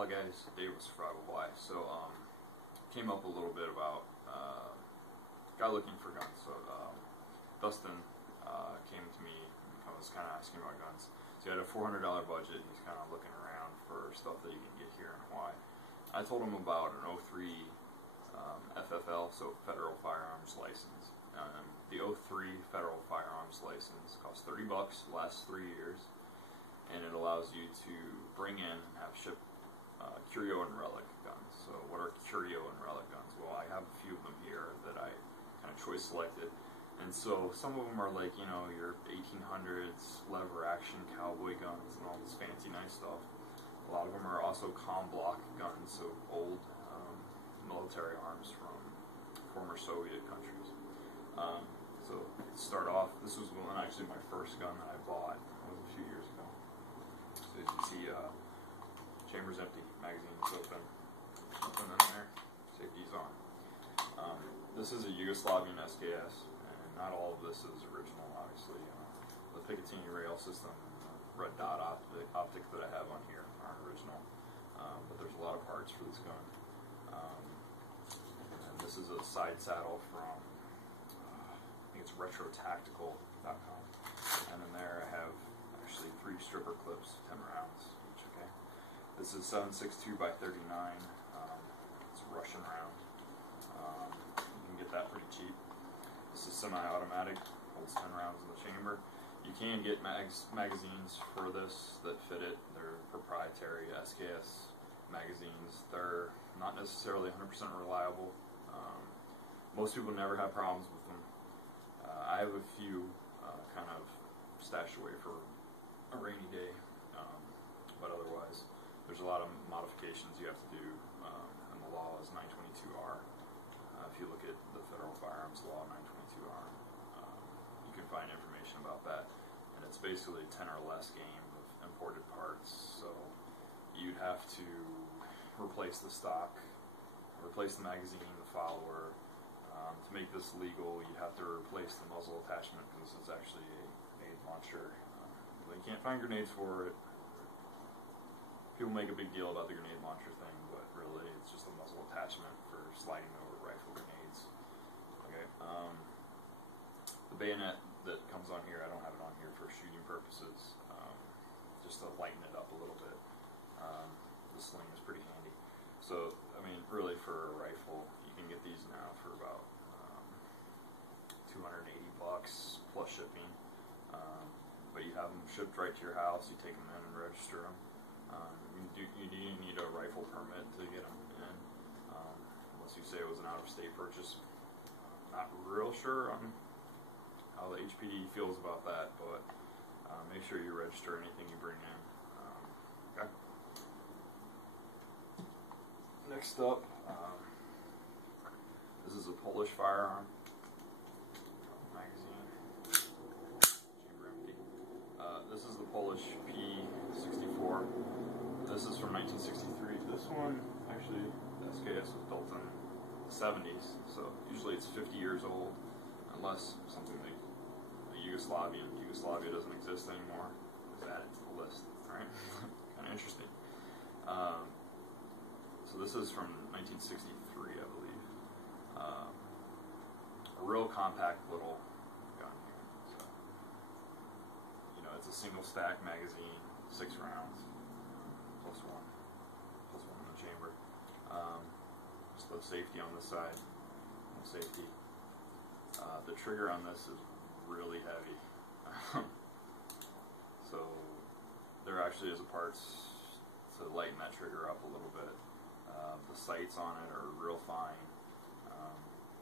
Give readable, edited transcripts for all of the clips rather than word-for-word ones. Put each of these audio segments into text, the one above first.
Hello guys, Dave with Survival Why. So came up a little bit about guy looking for guns. So Dustin came to me and was kind of asking about guns. So he had a $400 budget and he's kind of looking around for stuff that you can get here in Hawaii. I told him about an 03 FFL, so Federal Firearms License. The 03 Federal Firearms License costs $30, lasts 3 years, and it allows you to bring in and have shipped curio and relic guns. So what are curio and relic guns? Well, I have a few of them here that I kind of choice selected. And so some of them are like, you know, your 1800s lever action cowboy guns and all this fancy nice stuff. A lot of them are also comm block guns, so old military arms from former Soviet countries. So to start off, this was actually my first gun that I bought. It was a few years ago. So as you see, chamber's empty, magazine's open, nothing in there, safety's on. This is a Yugoslavian SKS, and not all of this is original, obviously. The Picatinny rail system and the red dot optic that I have on here aren't original, but there's a lot of parts for this gun. And this is a side saddle from, I think it's retrotactical.com, and in there I have actually 3 stripper clips, 10 rounds each. Okay, this is 7.62 by 39. It's a Russian round. You can get that pretty cheap. This is semi-automatic, holds 10 rounds in the chamber. You can get magazines for this that fit it. They're proprietary SKS magazines. They're not necessarily 100% reliable. Most people never have problems with them. I have a few kind of stashed away for a rainy day, but otherwise there's a lot of modifications you have to do, and the law is 922R. If you look at the Federal Firearms Law 922R, you can find information about that, and it's basically a 10 or less game of imported parts. So you'd have to replace the stock, replace the magazine, the follower. To make this legal, you'd have to replace the muzzle attachment, because this is actually a grenade launcher. You can't find grenades for it. People make a big deal about the grenade launcher thing, but really it's just a muzzle attachment for sliding over rifle grenades. Okay. The bayonet that comes on here, I don't have it on here for shooting purposes, just to lighten it up a little bit. The sling is pretty handy. So, I mean, really for a rifle, you can get these now for about $280 plus shipping. But you have them shipped right to your house. You take them in and register them. You do need a rifle permit to get them in, unless you say it was an out-of-state purchase. Not real sure on how the HPD feels about that, but make sure you register anything you bring in. Okay. Next up, this is a Polish firearm magazine. Chamber empty. This is the Polish p-64. This is from 1963. This one, actually, the SKS was built in the 70s, so usually it's 50 years old, unless something like the Yugoslavia doesn't exist anymore. It's added to the list, right? Kind of interesting. So this is from 1963, I believe. A real compact little gun here. So, you know, it's a single stack magazine, 6 rounds, plus one in the chamber. Just the safety on this side, no safety. The trigger on this is really heavy. So there actually is a parts to lighten that trigger up a little bit. The sights on it are real fine,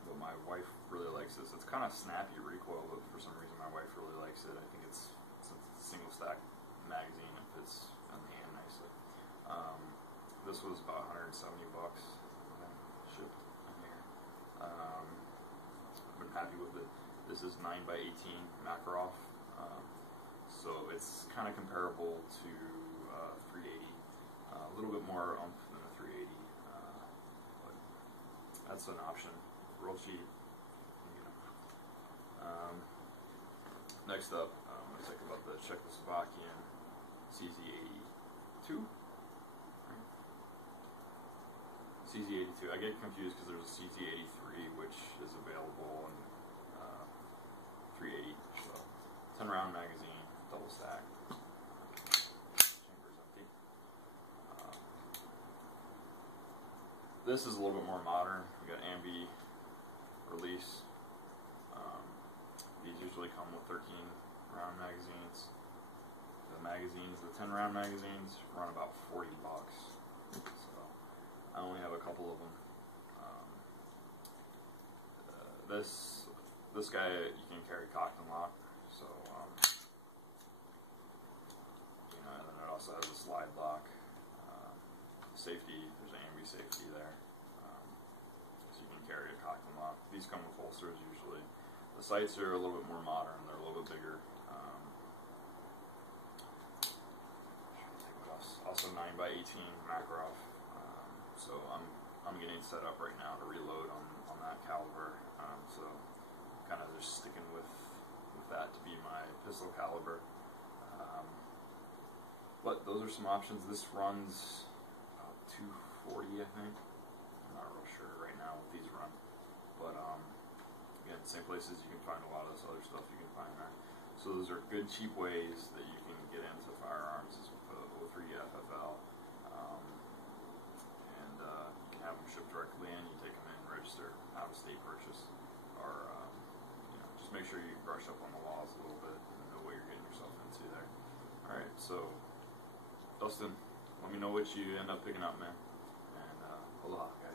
but my wife really likes this. It's kind of snappy recoil, but for some reason my wife really likes it. I think since it's a single stack magazine, it fits in the hand nicely. This was about $170 shipped in here. I've been happy with it. This is 9x18 Makarov, so it's kind of comparable to 380. A little bit more oomph than a 380, but that's an option. Real cheap. Next up, let's talk about the Czechoslovakian CZ-82. CZ-82. I get confused because there's a CZ-83 which is available in 380. So 10 round magazine, double stack. Chamber's empty. This is a little bit more modern. We got ambi release. These usually come with 13 round magazines. The magazines, the 10 round magazines, run about $40. So I only have a couple of them. This guy you can carry cocked and locked. So you know, and then it also has a slide lock. Safety, there's an ambi safety there. So you can carry it cocked and locked. These come with holsters usually. The sights are a little bit more modern. They're a little bit bigger. Also 9x18 Makarov. So I'm getting set up right now to reload on that caliber. So kind of just sticking with that to be my pistol caliber. But those are some options. This runs about 240, I think. I'm not real sure right now what these run, but again, same places you can find a lot of this other stuff you can find there. So those are good, cheap ways that you can get into firearms is with the 03 FFL. And you can have them shipped directly in, you take them in, register, out-of-state purchase, or you know, just make sure you brush up on the laws a little bit and know what you're getting yourself into there. Alright, so Dustin, let me know what you end up picking up, man. And aloha, guys.